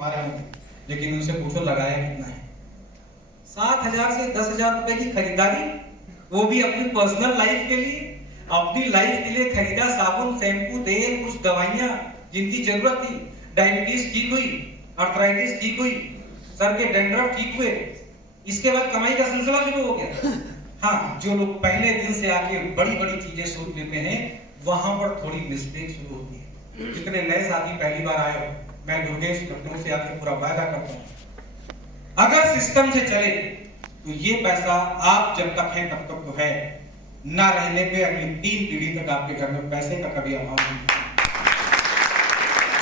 हमारे होंगे, लेकिन उनसे पूछो लगाया कितना है। 7,000 से 10,000 रुपए की खरीदारी, वो भी अपनी पर्सनल लाइफ के लिए, अपनी लाइफ के लिए खरीदा साबुन, शैम्पू, तेल, कुछ दवाइयां जिनकी जरूरत थी। डायबिटीज ठीक हुई, आर्थराइटिस ठीक हुई, सर के डैंड्रफ ठीक हुए, इसके बाद कमाई का सिलसिला शुरू हो गया। हाँ, जो लोग पहले दिन से आके बड़ी बड़ी चीजें सोच लेते हैं, वहां पर थोड़ी मिस्टेक शुरू होती है। जितने नए साथी पहली बार आए हो, मैं दुर्गेश लखनऊ से आके पूरा वायदा करता हूं, अगर सिस्टम से चले तो ये पैसा आप जब तक है तब तक तो है, ना रहने पे अगली 3 पीढ़ी तक आपके घर में पैसे का कभी अभाव नहीं।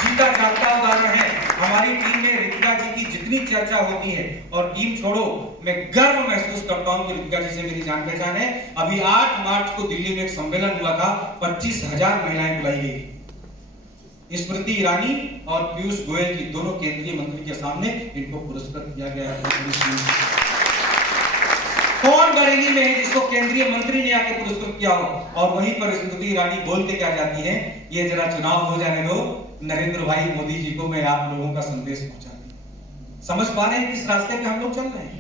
जीता जागता उदाहरण है हमारी टीम में। रितिका जी की जितनी चर्चा होती है, और टीम छोड़ो, मैं गर्व महसूस करता हूं कि रितिका जी से मेरी जान पहचान है। अभी 8 मार्च को दिल्ली में एक सम्मेलन हुआ था, 25,000 महिलाएं बुलाई गई। स्मृति ईरानी और पीयूष गोयल जी, दोनों केंद्रीय मंत्री के सामने इनको पुरस्कृत किया गया। कौन बरेली में है जिसको केंद्रीय मंत्री ने आके पुरस्कृत किया हो? और वहीं पर स्मृति ईरानी बोल के क्या जाती है, ये जरा चुनाव हो जाने दो, नरेंद्र भाई मोदी जी को मैं आप लोगों का संदेश पहुंचा दूं। समझ पा रहे हैं किस रास्ते पे हम लोग चल रहे हैं?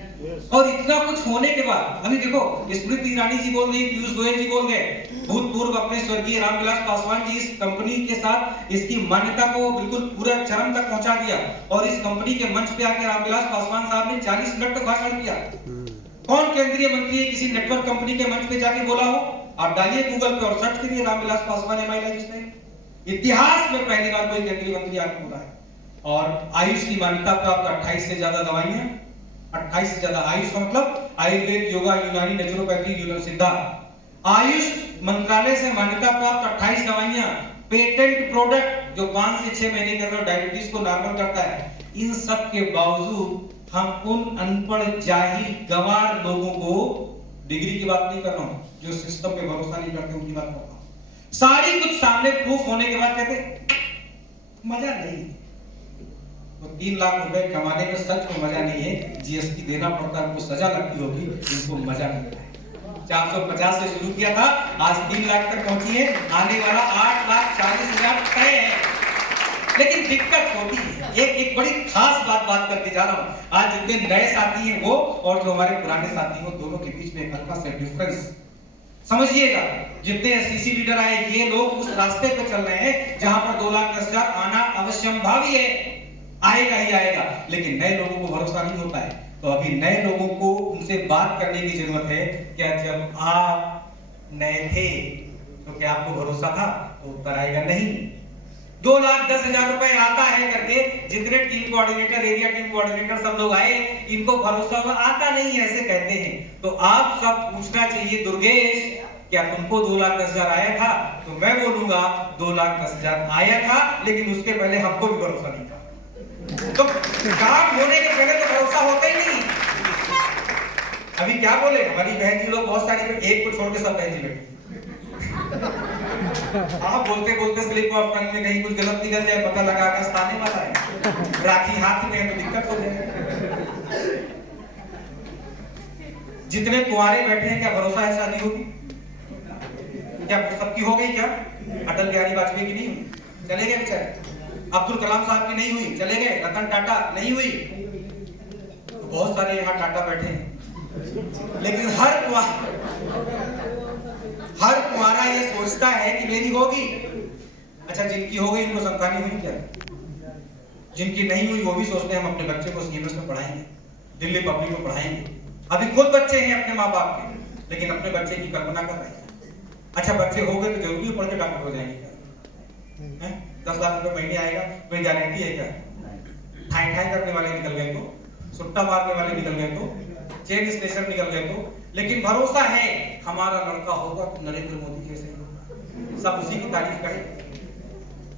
और इतना कुछ होने के बाद अभी देखो, स्मृति ईरानी जी बोल गई, पीयूष गोयल जी बोल गए, भूतपूर्व अपने स्वर्गीय रामविलास पासवान जी इस कंपनी के साथ इसकी मान्यता को बिल्कुल पूरा चरम तक पहुंचा दिया। और इस कंपनी के मंच पे आके रामविलास पासवान साहब ने 40 मिनट तक भाषण किया। कौन केंद्रीय मंत्री किसी नेटवर्क कंपनी के मंच पे जाके बोला हो? आप डालिए गूगल पे और सर्च करिए रामविलास पासवान एमआई। इतिहास में पहली बार कोई केंद्रीय मंत्री आके बोला है। और आयुष की मान्यता प्राप्त 28 से ज्यादा दवाइयां, 28 से ज्यादा आयुष का मतलब आयुर्वेद, योगा, यूनानी, नेचुरोपैथी, यूनानी सिद्धा। आयुष मंत्रालय से मान्यता प्राप्त 28 दवाइयां, पेटेंट प्रोडक्ट जो 5 से 6 महीने के अंदर डायबिटीज को नॉर्मल करता है। इन सब के बावजूद हम उन अनपढ़, जाहिल, गंवार लोगों को, डिग्री की बात नहीं कर रहा हूं, जो सिस्टम पे भरोसा नहीं करते उनकी बात कर रहा हूं, सारी कुछ सामने प्रूफ होने के बाद कहते मजा नहीं। तो 3 लाख रुपए कमाने में सच में मजा नहीं है, जीएसटी देना पड़ता है, उनको सजा लगती होगी, इनको मजा मिल रहा है। 450 से शुरू किया था, आज 3 लाख तक पहुंची है, आने वाला 8,40,000 तय है। लेकिन दिक्कत होती है, एक बड़ी खास बात करके जा रहा हूं। आज जितने नए साथी हैं वो, और जो हमारे पुराने साथी हैं, दोनों के बीच में एक हल्का सा डिफरेंस समझिएगा। जितने एसटीसी लीडर आए, ये लोग उस रास्ते पे चल रहे हैं जहां पर 2,10,000 आना अवश्यंभावी है, आएगा ही आएगा। लेकिन नए लोगों को भरोसा नहीं होता है, तो अभी नए लोगों को उनसे बात करने की जरूरत है। क्या जब आप नए थे तो क्या आपको भरोसा था? तो उत्तर आएगा नहीं। 2,10,000 रुपए आता है करके जितने team coordinator, area team coordinator सब लोग आए, इनको भरोसा हुआ आता नहीं है, ऐसे कहते हैं। तो आप सब पूछना चाहिए, दुर्गेश क्या तुमको 2,10,000 आया था? तो मैं बोलूंगा 2,10,000 आया था, लेकिन उसके पहले हमको भी भरोसा नहीं था। तो काम होने के पहले तो भरोसा होता ही नहीं। अभी क्या बोले हमारी बहन जी लोग, बहुत सारी, एक को छोड़ के सब बहन जी बैठी। आप बोलते बोलते स्लिप ऑफ टंग में कहीं कुछ गलत निकल जाए, पता लगा आकाश ताने वाला है, राखी हाथ में है तो दिक्कत हो जाए। जितने कुंवारे बैठे हैं, क्या भरोसा है शादी होगी? क्या सबकी हो गई? क्या अटल बिहारी वाजपेयी की नहीं हुई? चले गए बेचारे। अब्दुल कलाम साहब की नहीं हुई, चले गए। रतन टाटा नहीं हुई। तो बहुत सारे यहाँ टाटा बैठे हैं, लेकिन हर कुंवारा ये सोचता है कि मेरी होगी। अच्छा, जिनकी हो गई उनको संतानी हुई क्या? जिनकी नहीं हुई वो भी सोचते हैं हम अपने बच्चे को सीएमएस में पढ़ाएंगे, दिल्ली पब्लिक में पढ़ाएंगे। अभी खुद बच्चे हैं अपने माँ बाप के, लेकिन अपने बच्चे की कल्पना कर रहे हैं। अच्छा, बच्चे हो गए तो जरूरी पढ़ के डॉक्टर हो जाएंगे क्या? 10 लाख रुपए महीने आएगा, कोई गारंटी है क्या? ठाई ठाई करने वाले निकल गए तो, सुट्टा मारने वाले निकल गए तो, चेन स्नेचर निकल गए तो, लेकिन भरोसा है हमारा लड़का होगा तो नरेंद्र मोदी जैसे होगा, सब उसी की तारीफ करें।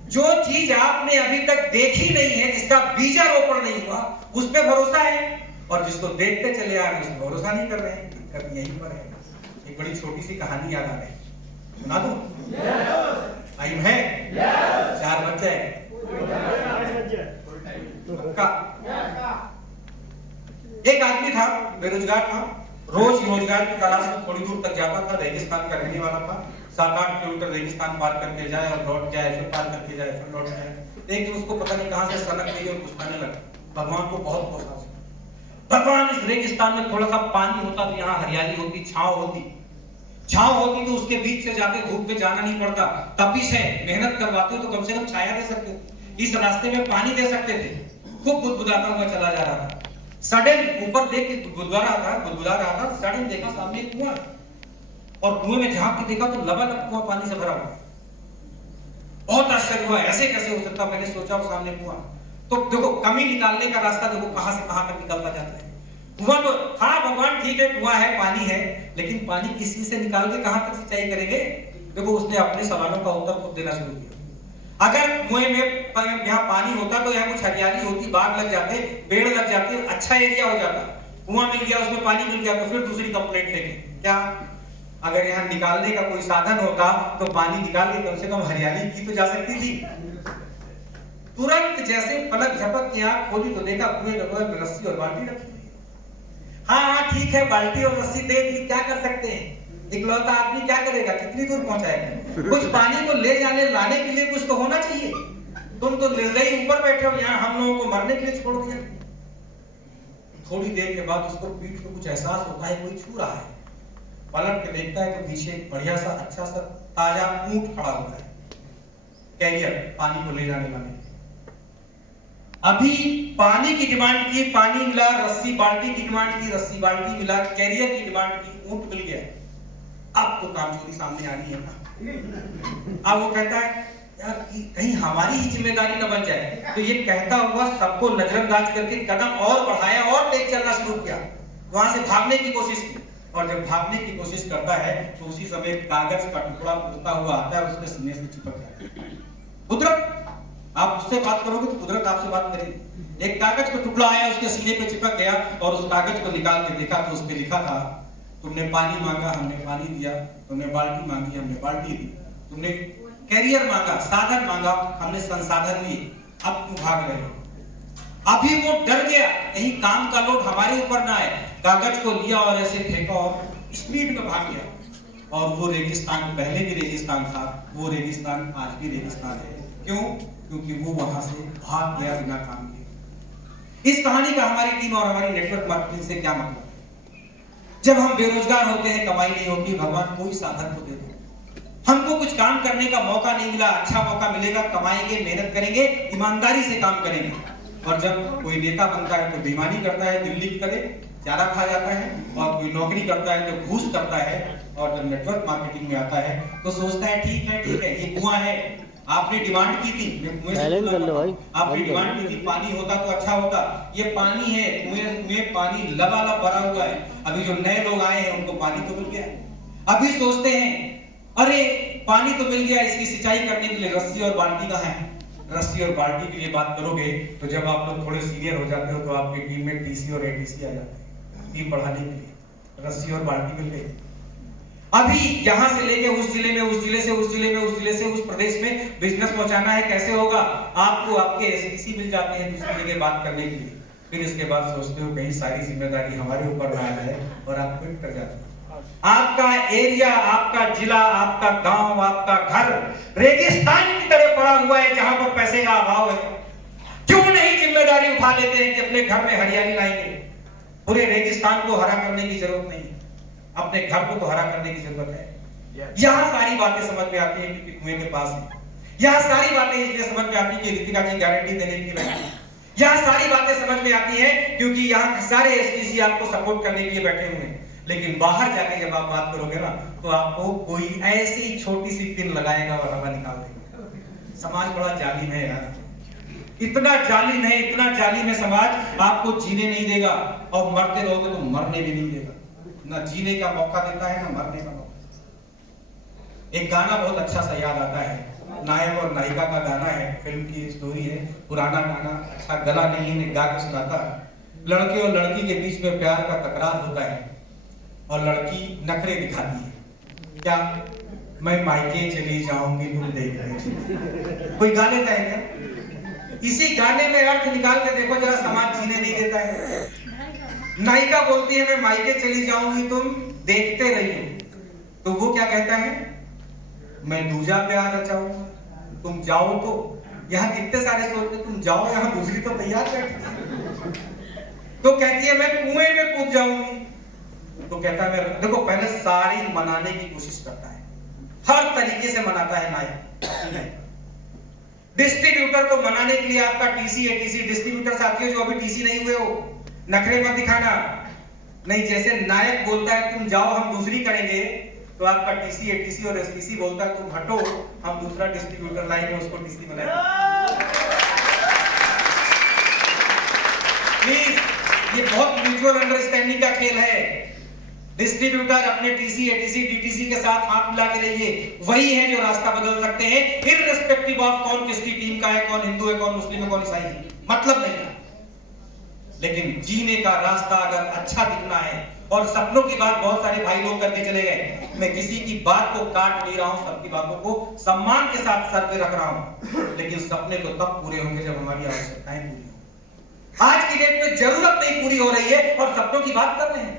जो चीज आपने अभी तक देखी नहीं है, जिसका बीजारोपण नहीं हुआ, उस पर भरोसा है, और जिसको देखते चले आ रहे हैं उस पर भरोसा नहीं कर रहे हैं। दिक्कत यहीं पर है। एक बड़ी छोटी सी कहानी याद आ रही, सुना दूं? टाइम है? 4 बच्चे का एक आदमी था, बेरोजगार था, रोज रोजगार की तलाश में थोड़ी दूर तक जाता था, रेगिस्तान का रहने वाला था। 7-8 किलोमीटर रेगिस्तान पार करके जाए और लौट जाए, फिर पार करके जाए, फिर लौट जाए। लेकिन उसको पता नहीं कहां से सनक गई और गुस्साने लगा। भगवान को बहुत गुस्सा हुआ। भगवान, इस रेगिस्तान में थोड़ा सा पानी होता तो यहाँ हरियाली होती, छांव होती तो उसके बीच से जाके धूप में जाना नहीं पड़ता। तपिश है, मेहनत करवाते हो तो कम से कम छाया दे सकते थे, इस रास्ते में पानी दे सकते थे। खूब बुदबुदाता हुआ चला जा रहा था। सडन ऊपर देख के बुदबुदा रहा था। सडन देखा सामने एक कुआं और कुएं में झांक के देखा तो लबालब कुआं पानी से भरा हुआ। बहुत आश्चर्य हुआ, ऐसे कैसे हो सकता। मैंने सोचा वो सामने कुआं, तो देखो कमी निकालने का रास्ता देखो कहां से कहां तक निकलता जाता है। कुआं तो हाँ भगवान ठीक है, कुआं है, पानी है, लेकिन पानी किसी से निकाल के कहां तक सिंचाई करेंगे। देखो उसने अपने सवालों का उत्तर खुद देना शुरू किया। अगर कुएं में यहाँ पानी होता तो यहाँ कुछ हरियाली होती, बाग लग जाते, पेड़ लग जाते, अच्छा एरिया हो जाता। कुआं मिल गया, उसमें पानी मिल गया, तो फिर दूसरी कंप्लेंट फेंके क्या। अगर यहाँ निकालने का कोई साधन होता तो पानी निकाल के कम से कम हरियाली की तो जा सकती थी। तुरंत जैसे पलक झपक के आंख खोली तो देखा कुएं के बगल में रस्सी और बाल्टी रखी हुई। हाँ ठीक है, बाल्टी और रस्सी दे दी, क्या कर सकते हैं। इकलौता आदमी क्या करेगा, कितनी दूर पहुंचाएगा। कुछ पानी को ले जाने लाने के लिए कुछ तो होना चाहिए। तुम तो निर्दयी ऊपर बैठे हो, यहाँ हम लोगों को मरने के लिए छोड़ दिया। थोड़ी देर के बाद उसको पीठ को कुछ एहसास होता है, कोई छू रहा है। पलट के देखता है तो पीछे एक बढ़िया सा अच्छा सा ताजा ऊंट खड़ा हुआ है, कैरियर पानी को ले जाने वाले। अभी पानी की डिमांड की, पानी मिला, रस्सी बाल्टी की डिमांड की, रस्सी बाल्टी मिला, कैरियर की डिमांड की, ऊंट मिल गया। अब तो कामचोरी सामने आनी है ना। अब वो कहता है यार कहीं हमारी ही जिम्मेदारी न बन जाए। तो ये कहता हुआ सबको नजरअंदाज करके कदम और बढ़ाया और तेज चलना शुरू किया। वहां से भागने की कोशिश की, और जब भागने की कोशिश करता है तो उसी समय कागज का टुकड़ा उड़ता हुआ आता है, उसके सीने से चिपक जाता है। कुदरत, आप उससे बात करोगे तो कुदरत आपसे बात करेगी। एक कागज का टुकड़ा आया, उसके सीने पे चिपक गया, और उस कागज को निकाल के देखा तो उस पे लिखा था, तुमने पानी मांगा हमने पानी दिया, तुमने बाल्टी मांगी हमने बाल्टी दी, तुमने कैरियर मांगा, साधन मांगा, हमने संसाधन दिए, अब क्यों भाग रहे हो। अभी वो डर गया कहीं काम का लोड हमारे ऊपर ना आए। कागज को लिया और ऐसे फेंका और स्पीड में भाग गया। और वो रेगिस्तान पहले भी रेगिस्तान था, वो रेगिस्तान आज भी रेगिस्तान है। क्यों? क्योंकि वो वहां से भाग गया बिना काम किए। इस कहानी का हमारी टीम और हमारी नेटवर्क मार्केटिंग से क्या मतलब? जब हम बेरोजगार होते हैं, कमाई नहीं होती, भगवान कोई साधन तो दे दो। हमको कुछ काम करने का मौका नहीं मिला, अच्छा मौका मिलेगा, कमाएंगे, मेहनत करेंगे, ईमानदारी से काम करेंगे। और जब कोई नेता बनता है तो बेईमानी करता है, दिल्ली की तरह चारा खा जाता है, और कोई नौकरी करता है तो घूस करता है, और जब नेटवर्क मार्केटिंग में आता है तो सोचता है ठीक है ये कुआं है, आपने डिमांड की थी, आपने डिमांड की थी, पानी होता तो अच्छा होता, ये पानी है, कुएं में पानी लबालब भरा हुआ है। अभी जो नए लोग आए हैं उनको पानी तो मिल गया। अभी सोचते हैं अरे पानी तो मिल गया, इसकी सिंचाई करने के लिए रस्सी और बाल्टी कहाँ है। रस्सी और बाल्टी के लिए बात करोगे तो जब आप लोग थोड़े सीनियर हो जाते हो तो आपकी टीम में टीसी और एटीसी आ जाते हैं टीम बढ़ाने के लिए। रस्सी और बाल्टी मिल गई। अभी यहाँ से लेके उस जिले में, उस जिले से उस जिले में, उस जिले से उस प्रदेश में बिजनेस पहुंचाना है, कैसे होगा? आपको आपके एसपीसी मिल जाते हैं दूसरी जगह बात करने के लिए। फिर इसके बाद सोचते हो कहीं सारी जिम्मेदारी हमारे ऊपर ना आ जाए, और आप क्विट कर जाते हो। आपका एरिया, आपका जिला, आपका गांव, आपका घर रेगिस्तान की तरह पड़ा हुआ है जहां पर पैसे का अभाव है। क्यों नहीं जिम्मेदारी उठा लेते हैं कि अपने घर में हरियाली लाएंगे? पूरे रेगिस्तान को हरा करने की जरूरत नहीं है, अपने घर को तो हरा करने की जरूरत है। यहाँ सारी बातें समझ में आती है क्योंकि कुएं के पास है। यहाँ सारी बातें इसलिए समझ में आती है कि रितिका जी गारंटी देने की बैठी है। यहाँ सारी बातें समझ में आती है क्योंकि यहाँ सारे एसपीसी आपको सपोर्ट करने के लिए बैठे हुए हैं। लेकिन बाहर जाके जब आप बात करोगे ना तो आपको कोई ऐसी छोटी सी पिन लगाएगा और हवा निकाल देगा। समाज बड़ा जालिम है यार, इतना जालिम है, इतना जालिम है समाज, आपको जीने नहीं देगा, और मरते रहोगे तो मरने भी नहीं देगा। ना जीने का मौका देता है ना मरने का मौका। एक गाना बहुत अच्छा सा याद आता है, नायक और नायिका का गाना है, फिल्म की स्टोरी है, पुराना गाना, अच्छा गला नहीं है, गा के सुनाता है। लड़के और लड़की के बीच में प्यार का तकरार होता है और लड़की नखरे दिखाती है, क्या मैं मायके चली जाऊंगी तुम देख रहे। कोई गा लेता है क्या? इसी गाने में अर्थ निकाल के देखो जरा, समाज जीने नहीं देता है। नायिका बोलती है मैं मायके चली जाऊंगी तुम देखते रहिए, तो वो क्या कहता है? मैं दूजा प्यार रचाऊंगा, तुम जाओ। तो यहाँ कितने सारे सोचते तुम जाओ, यहाँ दूसरी तो तैयार बैठी है। तो कहती है मैं कुएं में कूद जाऊंगी। तो कहता है मैं, देखो पहले सारी मनाने की कोशिश करता है, हर तरीके से मनाता है नायक। डिस्ट्रीब्यूटर को मनाने के लिए आपका टीसी एटीसी, डिस्ट्रीब्यूटर साथियों जो अभी टीसी नहीं हुए हो, नखरे मत दिखाना। नहीं, जैसे नायक बोलता है तुम जाओ हम दूसरी करेंगे, तो आपका टीसी एटीसी और एसटीसी बोलता है तुम हटो हम दूसरा डिस्ट्रीब्यूटर लाएंगे, उसको टीसी बनाएंगे। प्लीज, ये बहुत म्यूचुअल अंडरस्टैंडिंग का खेल है। डिस्ट्रीब्यूटर अपने टीसी एटीसी डीटीसी के साथ हाथ मिला के रहिए, वही है जो रास्ता बदल सकते हैं, इररिस्पेक्टिव ऑफ कौन किसकी टीम का है, कौन हिंदू है, कौन मुस्लिम है, कौन ईसाई है, मतलब नहीं है। लेकिन जीने का रास्ता अगर अच्छा दिखना है, और सपनों की बात बहुत सारे भाई लोग करके चले गए, मैं किसी की बात को काट नहीं रहा हूं, सबकी बातों को सम्मान के साथ सर पे रख रहा हूं, लेकिन सपने तो तब पूरे होंगे जब हमारी आवश्यकताएं पूरी हों। आज की डेट में जरूरत नहीं पूरी हो रही है और सपनों की बात कर रहे हैं।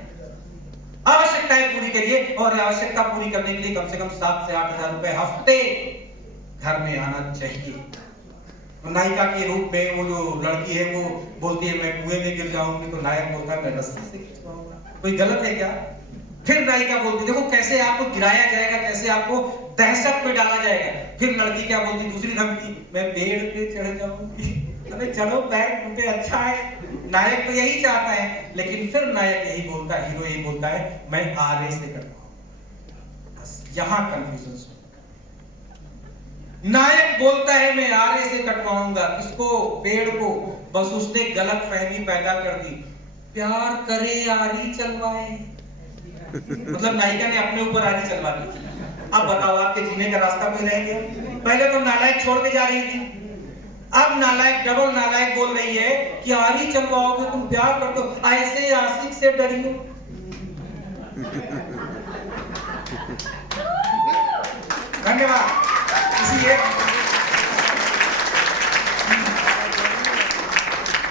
आवश्यकताएं पूरी करिए, और आवश्यकता पूरी करने के लिए कम से कम 7 से 8 हजार रुपए हफ्ते घर में आना चाहिए। नायिका के रूप में वो जो लड़की है वो बोलती है मैं कुएं में गिर जाऊंगी, तो नायक बोलता है मैं रस्सी से खिंचवाऊंगा। कोई गलत है क्या? फिर नायिका बोलती देखो कैसे आपको गिराया जाएगा, कैसे आपको दहशत में डाला जाएगा। फिर लड़की क्या बोलती, दूसरी धमकी, मैं पेड़ पे चढ़ जाऊंगी। अरे चलो पैर टूटे, अच्छा है। नायक तो यही चाहता है, लेकिन फिर नायक यही बोलता है, हीरो यही बोलता है मैं आरे से कटवाऊंगा। बस यहां कंफ्यूजन। नायक बोलता है मैं आरे से कटवाऊंगा, इसको पेड़ को, बस उसने गलत फहमी पैदा कर दी, प्यार करे आरी चलवाए। मतलब नायिका ने अपने ऊपर आरी चलवा दी। अब बताओ आपके जीने का रास्ता कोई रह गया? पहले तो नालायक छोड़ के जा रही थी, अब नालायक डबल नालायक बोल रही है कि आरी चलवाओगे, तुम प्यार कर दो, ऐसे आशिक से डरियो। धन्यवाद।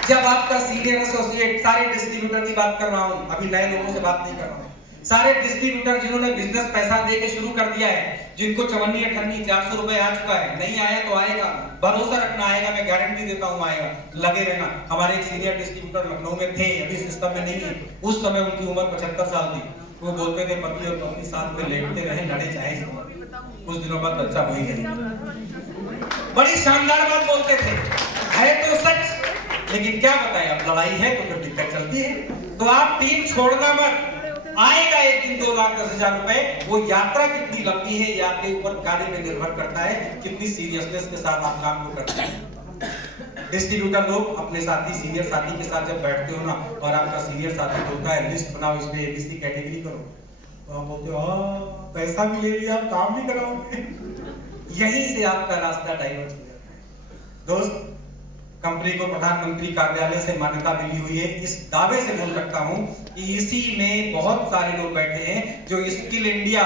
जब आपका सीनियर एसोसिएट, सारे डिस्ट्रीब्यूटर की बात कर रहा हूं, अभी नए लोगों से बात नहीं कर रहा हूं, सारे डिस्ट्रीब्यूटर जिन्होंने बिजनेस पैसा दे के शुरू कर दिया है, जिनको 54 400 रुपए आ चुका है, नहीं आया तो आएगा, भरोसा रखना आएगा, मैं गारंटी देता हूं आएगा, लगे रहना। हमारे एक सीनियर डिस्ट्रीब्यूटर लखनऊ में थे, अभी सिस्टम में नहीं है, उस समय उनकी उम्र 75 साल थी। वो बोलते थे पति और पत्नी साथ में लेटते रहे, लड़े चाहे, कुछ दिनों बाद बच्चा हो ही गया। बड़ी शानदार बात बोलते थे, है तो सच, लेकिन क्या बताएं, अब लड़ाई है तो फिर दिक्कत चलती है। तो आप टीम छोड़ना मत, आएगा एक दिन 2,10,000 रुपए। वो यात्रा कितनी लंबी है ये आपके ऊपर कार्य पे निर्भर करता है, कितनी सीरियसनेस के साथ आप काम को करते हैं। डिस्ट्रीब्यूटर लोग अपने साथी, सीनियर साथी के साथ जब बैठते हो ना, और आपका सीनियर साथी बोलता है लिस्ट बनाओ, इसमें एबीसी कैटेगरी करो, तो आप बोलते हो पैसा भी ले लिया, काम भी कराओगे। यहीं से आपका रास्ता डाइवर्ट हो जाता है। दोस्त, कंपनी को प्रधानमंत्री कार्यालय से मान्यता मिली हुई है, इस दावे से बोल सकता हूं कि इसी में बहुत सारे लोग बैठे हैं जो स्किल इंडिया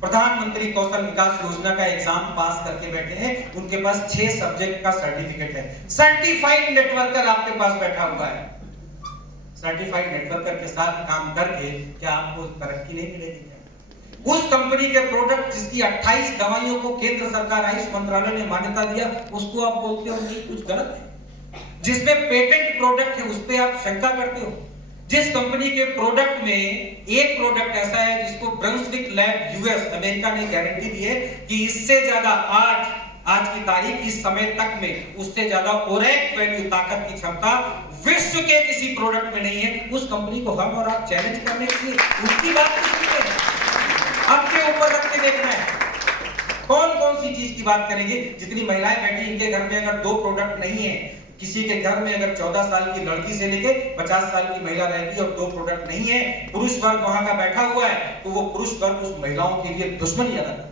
प्रधानमंत्री कौशल विकास योजना का एग्जाम पास करके बैठे हैं। उनके पास 6 सब्जेक्ट का सर्टिफिकेट है। सर्टिफाइड नेटवर्कर आपके पास बैठा हुआ है। सर्टिफाइड नेटवर्कर के साथ काम करके क्या आपको तरक्की नहीं मिलेगी? उस कंपनी के प्रोडक्ट जिसकी 28 दवाइयों को केंद्र सरकार आयुष मंत्रालय ने मान्यता दिया, उसको आप बोलते हो नहीं कुछ गलत है। जिसमें पेटेंट प्रोडक्ट है उस पे आप शंका करते हो। जिस कंपनी के प्रोडक्ट में एक प्रोडक्ट ऐसा है जिसको ब्रंसविक लैब यूएस अमेरिका ने गारंटी दी है कि इससे ज्यादा आज की तारीख, इस समय तक में उससे ज्यादा ओरेक वैल्यू, ताकत की क्षमता विश्व के किसी प्रोडक्ट में नहीं है, उस कंपनी को हम और आप चैलेंज करने के लिए उसकी बात नहीं सुनते हैं। अपने ऊपर रख के देखना है कौन कौन सी चीज की बात करेंगे। जितनी महिलाएं बैठी, इनके घर में अगर 2 प्रोडक्ट नहीं है, किसी के घर में अगर 14 साल की लड़की से लेके 50 साल की महिला रहती है और 2 प्रोडक्ट नहीं है, पुरुष वर्ग वहां का बैठा हुआ है, तो वो पुरुष वर्ग उस महिलाओं के लिए दुश्मनी ज्यादा करता है।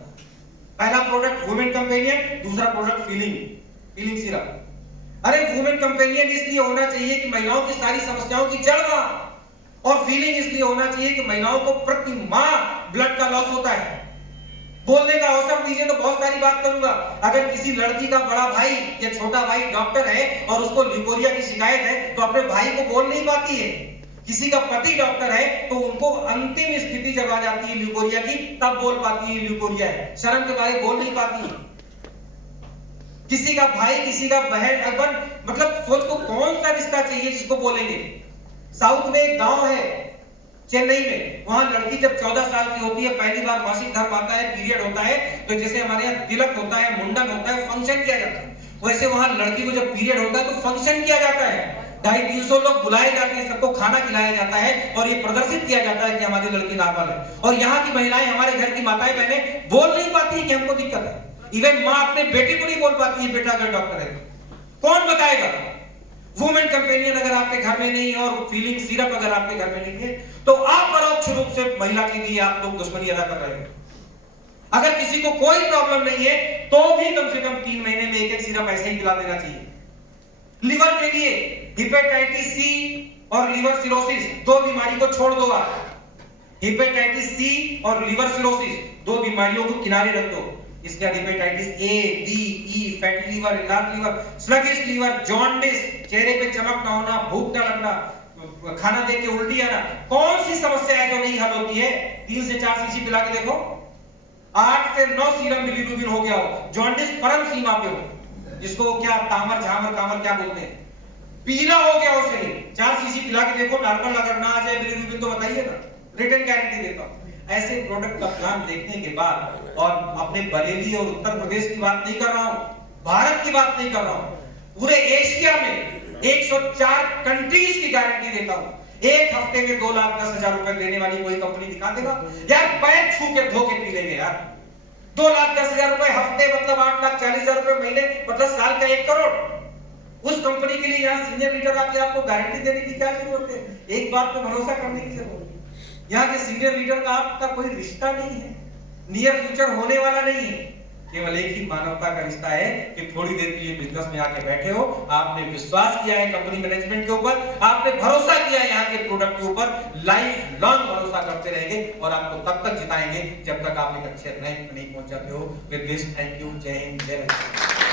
पहला प्रोडक्ट वुमेन कंपेनियन, दूसरा प्रोडक्ट फीलिंग सिरप। अरे वुमेन कंपेनियन इसलिए होना चाहिए कि महिलाओं की सारी समस्याओं की जड़ वहां, और फीलिंग इसलिए होना चाहिए कि महिलाओं को प्रति माह ब्लड का लॉस होता है। बोलने का अवसर दीजिए तो बहुत सारी बात करूंगा। अगर किसी लड़की का बड़ा भाई या छोटा भाई डॉक्टर है और उसको लिकोरिया की शिकायत है, तो अपने भाई को बोल नहीं पाती है किसी का पति डॉक्टर है तो उनको अंतिम स्थिति जब आ जाती है ल्यूकोरिया की, तब बोल पाती है ल्यूकोरिया है, शर्म के बारे बोल नहीं पाती है। किसी का भाई, किसी का बहन, अगर मतलब सोच को कौन सा रिश्ता चाहिए जिसको बोलेंगे। साउथ में एक गांव है चेन्नई में, वहां लड़की जब 14 साल की होती है, पहली बार मासिक धर्म आता है, पीरियड होता है, तो जैसे हमारे यहाँ तिलक होता है, मुंडन होता है, फंक्शन किया जाता है, वैसे वहां लड़की को जब पीरियड होता है तो फंक्शन किया जाता है। 250-300 लोग बुलाए जाते हैं, सबको खाना खिलाया जाता है और ये प्रदर्शित किया जाता है कि हमारी लड़की नॉर्मल है। और यहाँ की महिलाएं, हमारे घर की माताएं बहनें बोल नहीं पाती कि हमको दिक्कत है। इवन माँ अपने बेटे को नहीं बोल पाती है बेटा अगर डॉक्टर है, कौन बताएगा। वुमेन कंपेनियन अगर आपके घर में नहीं है और फीलिंग सिरप अगर आपके घर में नहीं है, तो आप परोक्ष रूप से महिला के लिए आप लोग दुश्मनी अदा कर रहे हो। अगर किसी को कोई प्रॉब्लम नहीं है तो भी कम से कम 3 महीने में एक सिरप ऐसे ही पिला देना चाहिए। लिवर के लिए हेपेटाइटिस सी और लिवर सिरोसिस, 2 बीमारी को छोड़ दो आप। हेपेटाइटिस सी और लिवर सिरोसिस 2 बीमारियों को किनारे रख दो। इसका hepatitis A, B, E, fatty liver, large liver, sluggish liver, jaundice, चेहरे पे चमक ना होना, भूख ना लगना, खाना देख के उल्टी आना, कौन सी समस्या है जो नहीं हल होती है? 3 से 4 सीसी पिला के देखो, 8 से 9 सीरम बिलीरुबिन हो गया हो, जॉन्डिस परम सीमा पे हो, जिसको क्या तामर झामर कामर क्या बोलते हैं, पीला हो गया हो शरीर, 4 सीसी पिला के देखो, नॉर्मल अगर ना आ जाए बिलीरुबिन तो बताइए ना, रिटर्न गारंटी देता हूं। ऐसे प्रोडक्ट का प्लान देखने के बाद, और अपने बरेली और उत्तर प्रदेश की बात नहीं कर रहा हूं, भारत की बात नहीं कर रहा हूं, पूरे एशिया में 104 कंट्रीज की गारंटी देता हूं। एक हफ्ते में 2,10,000 रुपए देने वाली कोई कंपनी दिखा देगा यार, पैर छू के धो के पी लेंगे यार। 2,10,000 रुपए हफ्ते मतलब 8,40,000 रुपए महीने, मतलब साल का 1 करोड़। उस कंपनी के लिए यहाँ सीनियर लीडर आके आपको गारंटी देने की क्या जरूरत है? एक बात पे भरोसा करने की जरूरत है। यहाँ के सीनियर लीडर का आपका कोई रिश्ता नहीं है, नियर फ्यूचर होने वाला नहीं है, केवल एक ही मानवता का रिश्ता है कि थोड़ी देर के लिए बिजनेस में आके बैठे हो, आपने विश्वास किया है कंपनी मैनेजमेंट के ऊपर, आपने भरोसा किया है यहाँ के प्रोडक्ट के ऊपर, लाइफ लॉन्ग भरोसा करते रहेंगे और आपको तब तक जिताएंगे जब तक आप एक अच्छे रैंक नहीं पहुंच जाते हो। विद दिस, थैंक यू, जय हिंद, जय भारत।